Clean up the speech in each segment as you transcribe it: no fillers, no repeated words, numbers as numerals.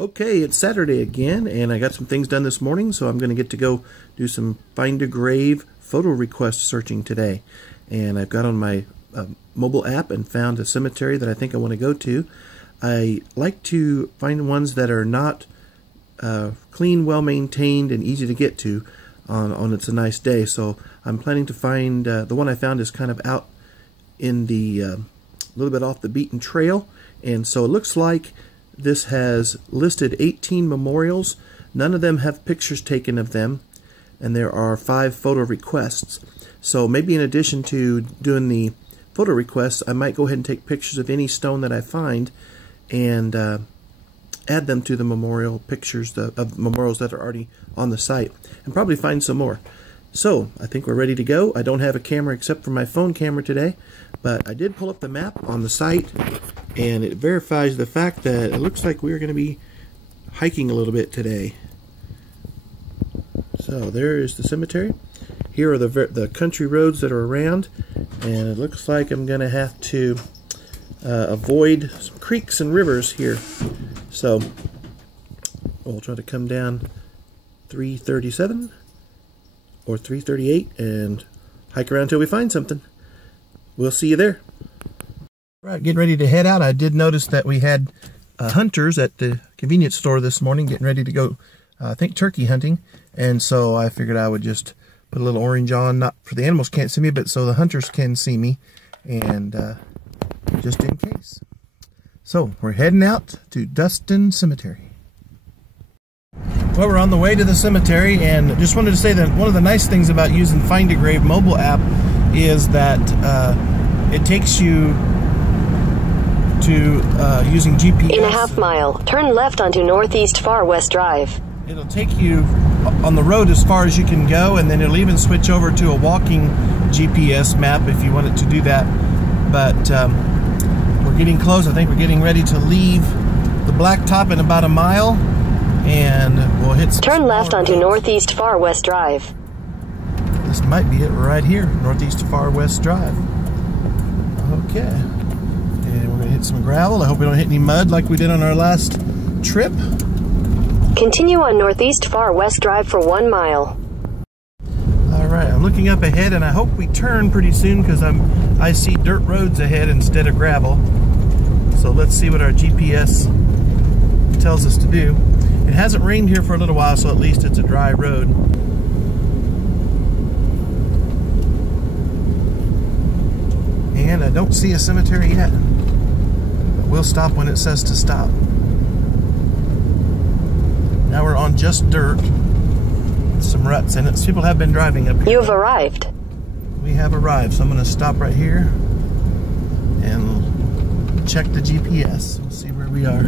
Okay, it's Saturday again, and I got some things done this morning, so I'm going to get to go do some Findagrave photo request searching today. And I've got on my mobile app and found a cemetery that I think I want to go to. I like to find ones that are not clean, well-maintained, and easy to get to on It's a Nice Day. So I'm planning to find, the one I found is kind of out in the, a little bit off the beaten trail, and so it looks like this has listed 18 memorials. None of them have pictures taken of them, and there are 5 photo requests. So maybe in addition to doing the photo requests, I might go ahead and take pictures of any stone that I find and add them to the memorial pictures of memorials that are already on the site, and probably find some more. So I think we're ready to go. I don't have a camera except for my phone camera today, but I did pull up the map on the site, and it verifies the fact that it looks like we're going to be hiking a little bit today. So there is the cemetery. Here are the country roads that are around, and it looks like I'm going to have to avoid some creeks and rivers here. So we'll try to come down 337 or 338 and hike around until we find something. We'll see you there. Right, getting ready to head out. I did notice that we had hunters at the convenience store this morning getting ready to go, I think, turkey hunting. And so I figured I would just put a little orange on, not for the animals can't see me, but so the hunters can see me, and just in case. So we're heading out to Dustin Cemetery. Well, we're on the way to the cemetery, and just wanted to say that one of the nice things about using Findagrave mobile app is that it takes you to using GPS. In a half mile, turn left onto Northeast Far West Drive. It'll take you on the road as far as you can go, and then it'll even switch over to a walking GPS map if you want it to do that. But we're getting close. I think we're getting ready to leave the blacktop in about a mile, and we'll hit some. Turn left onto Northeast Far West Drive. This might be it right here, Northeast Far West Drive. Okay. And we're going to hit some gravel. I hope we don't hit any mud like we did on our last trip. Continue on Northeast Far West Drive for 1 mile. Alright, I'm looking up ahead, and I hope we turn pretty soon because I see dirt roads ahead instead of gravel. So let's see what our GPS tells us to do. It hasn't rained here for a little while, so at least it's a dry road. And I don't see a cemetery yet, but we'll stop when it says to stop. Now we're on just dirt with some ruts in it. People have been driving up here. You've arrived. We have arrived, so I'm going to stop right here and check the GPS. We'll see where we are.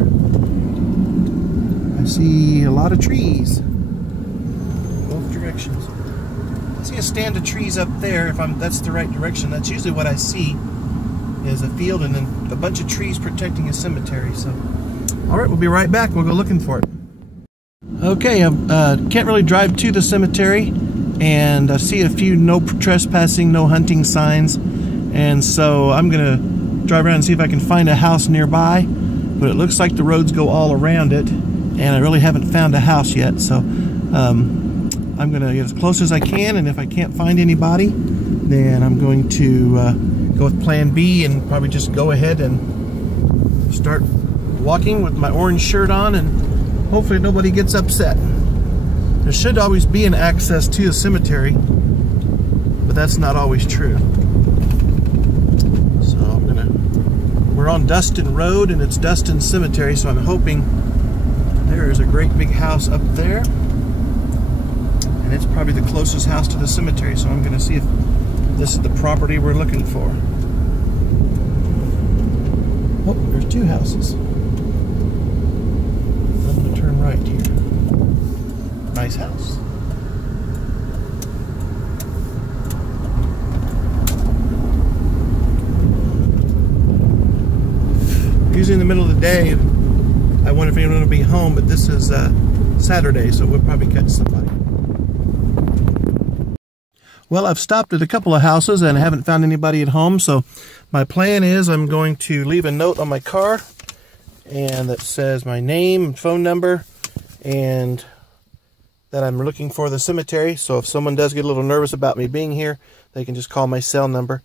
I see a lot of trees both directions. I see a stand of trees up there. If that's the right direction. That's usually what I see, is a field and then a bunch of trees protecting a cemetery. So, all right, we'll be right back. We'll go looking for it. Okay, I can't really drive to the cemetery, and I see a few no trespassing, no hunting signs, and so I'm gonna drive around and see if I can find a house nearby. But it looks like the roads go all around it, and I really haven't found a house yet. So I'm gonna get as close as I can, and if I can't find anybody, then I'm going to go with plan B and probably just go ahead and start walking with my orange shirt on, and hopefully nobody gets upset. There should always be an access to a cemetery, but that's not always true. So we're on Dustin Road, and it's Dustin Cemetery, so I'm hoping there is a great big house up there, and it's probably the closest house to the cemetery, so I'm gonna see if this is the property we're looking for. Oh, there's 2 houses. Right here. Nice house. Usually in the middle of the day, I wonder if anyone will be home, but this is Saturday, so we'll probably catch somebody. Well, I've stopped at a couple of houses and I haven't found anybody at home, so my plan is I'm going to leave a note on my car and that says my name and phone number, and that I'm looking for the cemetery. So if someone does get a little nervous about me being here, they can just call my cell number.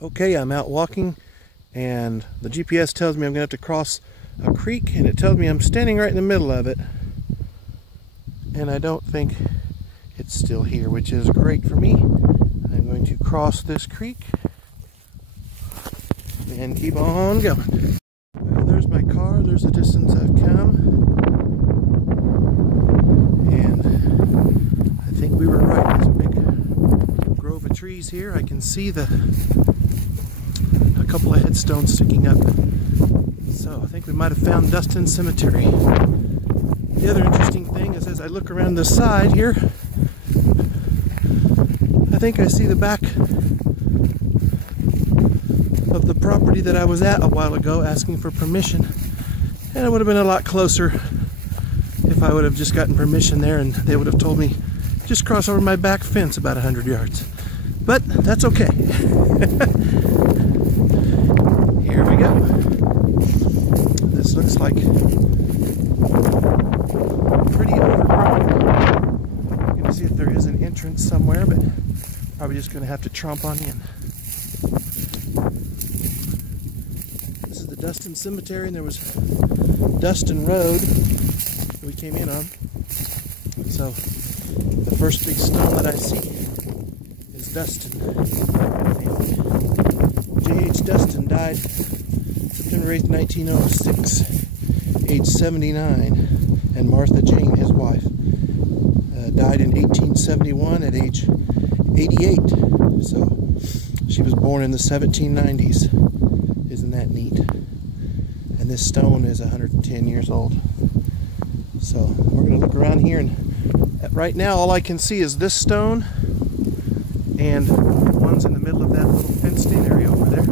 Okay, I'm out walking, and the GPS tells me I'm going to have to cross a creek, and it tells me I'm standing right in the middle of it. And I don't think it's still here, which is great for me. I'm going to cross this creek and keep on going. Well, there's my car. There's the distance I've come. And I think we were right. There's a big grove of trees here. I can see a couple of headstones sticking up. So I think we might have found Dustin Cemetery. The other interesting thing is, as I look around the side here, I think I see the back of the property that I was at a while ago asking for permission. And it would have been a lot closer if I would have just gotten permission there, and they would have told me just cross over my back fence about 100 yards. But that's okay. Here we go. This looks like pretty overgrown. I'm going to see if there is an entrance somewhere, but probably just going to have to tromp on in. This is the Dustin Cemetery, and there was Dustin Road that we came in on. So the first big stone that I see is Dustin. J.H. Dustin died September 8th, 1906, age 79, and Martha Jane, his wife, died in 1871 at age 88. So she was born in the 1790s. Isn't that neat? And this stone is 110 years old. So we're going to look around here, and right now all I can see is this stone and the ones in the middle of that little fenced-in area over there.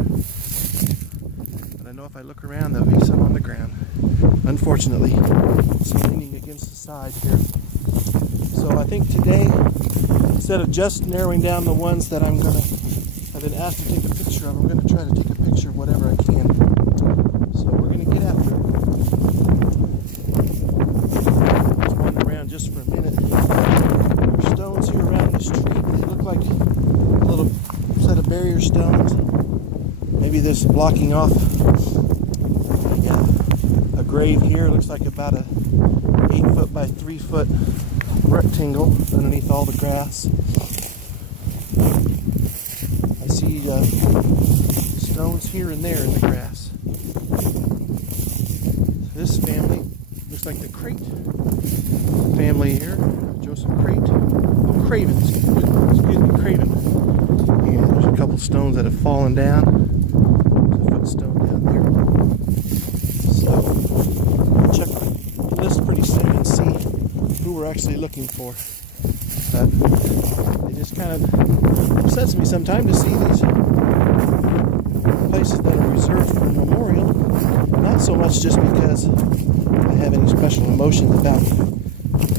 But I know if I look around, there'll be some on the ground. Unfortunately, some leaning against the side here. So I think today, instead of just narrowing down the ones that I've been asked to take a picture of, I'm going to try to take a picture of whatever I can. So we're going to get after it. Just wander around just for a minute. There's stones here around this tree. They look like a little set of barrier stones. Maybe this is blocking off a grave here. It looks like about a 8-foot by 3-foot rectangle underneath all the grass. I see stones here and there in the grass. This family looks like the Crate family here. Joseph Crate. Oh, Craven. Excuse me, Craven. And there's a couple stones that have fallen down. There's a footstone down there. So we'll check the list pretty soon and see who we're actually looking for. But it just kind of upsets me sometimes to see these places that are reserved for memorial. Not so much just because I have any special emotions about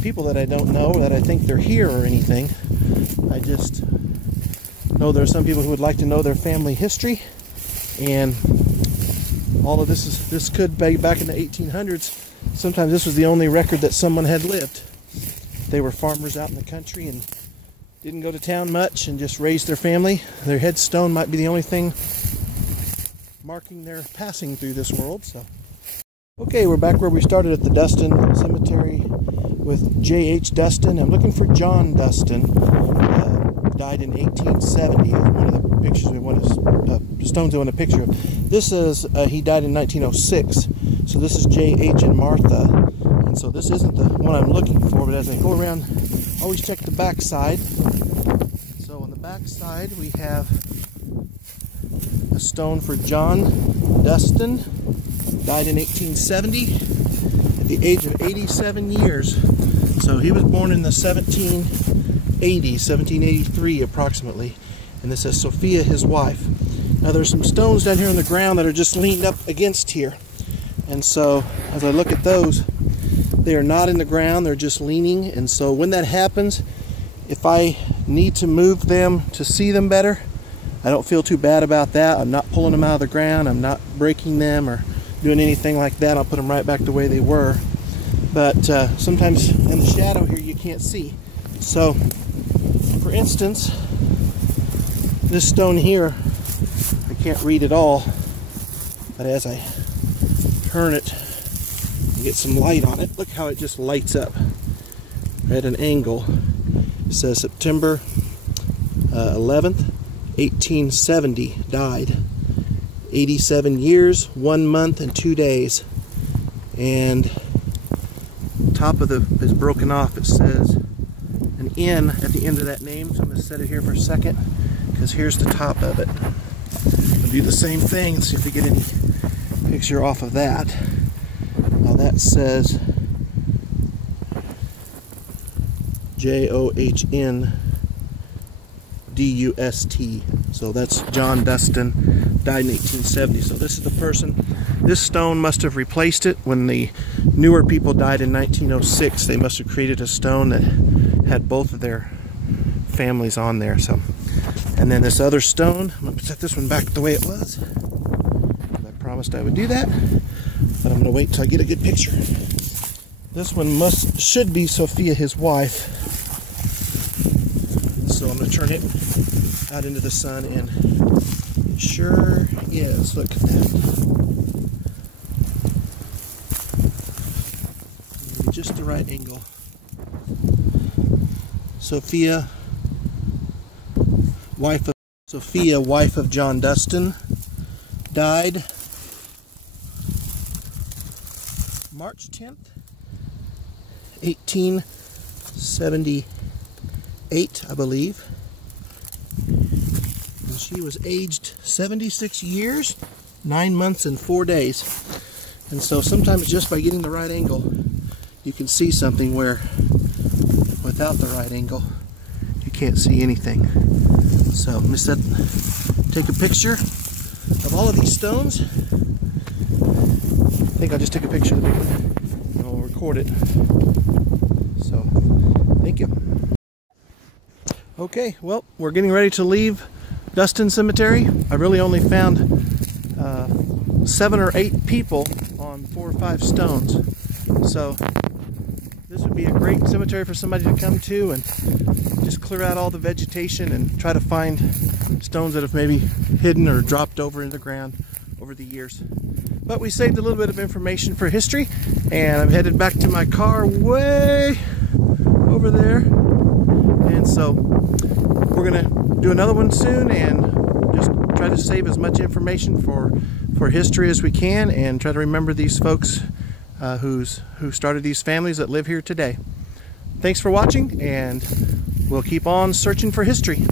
people that I don't know or that I think they're here or anything. I just know there are some people who would like to know their family history, and all of this could be back in the 1800s. Sometimes this was the only record that someone had lived. They were farmers out in the country and didn't go to town much and just raised their family. Their headstone might be the only thing marking their passing through this world. So, okay, we're back where we started at the Dustin Cemetery with J.H. Dustin. I'm looking for John Dustin. Died in 1870. One of the pictures we want to stones we want a picture of. This is he died in 1906. So this is J.H. and Martha. And so this isn't the one I'm looking for, but as I go around, always check the back side. So on the back side we have a stone for John Dustin, died in 1870 at the age of 87 years. So he was born in the 1783 approximately. And this is Sophia, his wife. Now there's some stones down here on the ground that are just leaned up against here. And so as I look at those, they are not in the ground, they're just leaning. And so when that happens, if I need to move them to see them better, I don't feel too bad about that. I'm not pulling them out of the ground, I'm not breaking them or doing anything like that. I'll put them right back the way they were. But sometimes in the shadow here you can't see. So, for instance, this stone here, I can't read it all, but as I turn it and get some light on it, look how it just lights up at an angle. It says September 11th, 1870, died. 87 years, 1 month, and 2 days. And top of is broken off. It says an N at the end of that name, so I'm going to set it here for a second, because here's the top of it. I'll do the same thing and see if we get any picture off of that. Now that says John-Dust. So that's John Dustin, died in 1870. So this is the person. This stone must have replaced it when the newer people died in 1906. They must have created a stone that had both of their families on there. So, and then this other stone, I'm going to set this one back the way it was. I promised I would do that, but I'm going to wait until I get a good picture. This one should be Sophia, his wife. So I'm going to turn it out into the sun, and it sure is. Look at that. Just the right angle. Sophia, wife of John Dustin, died March 10th, 1878, I believe. And she was aged 76 years, 9 months, and 4 days. And so sometimes just by getting the right angle, you can see something where without the right angle, you can't see anything. So I'm going to take a picture of all of these stones. I think I'll just take a picture of the big one and I'll record it. So, thank you. Okay, well, we're getting ready to leave Dustin Cemetery. I really only found 7 or 8 people on 4 or 5 stones. So, this would be a great cemetery for somebody to come to and just clear out all the vegetation and try to find stones that have maybe hidden or dropped over in the ground over the years. But we saved a little bit of information for history, and I'm headed back to my car way over there. And so we're gonna do another one soon and just try to save as much information for history as we can, and try to remember these folks who started these families that live here today. Thanks for watching, and we'll keep on searching for history.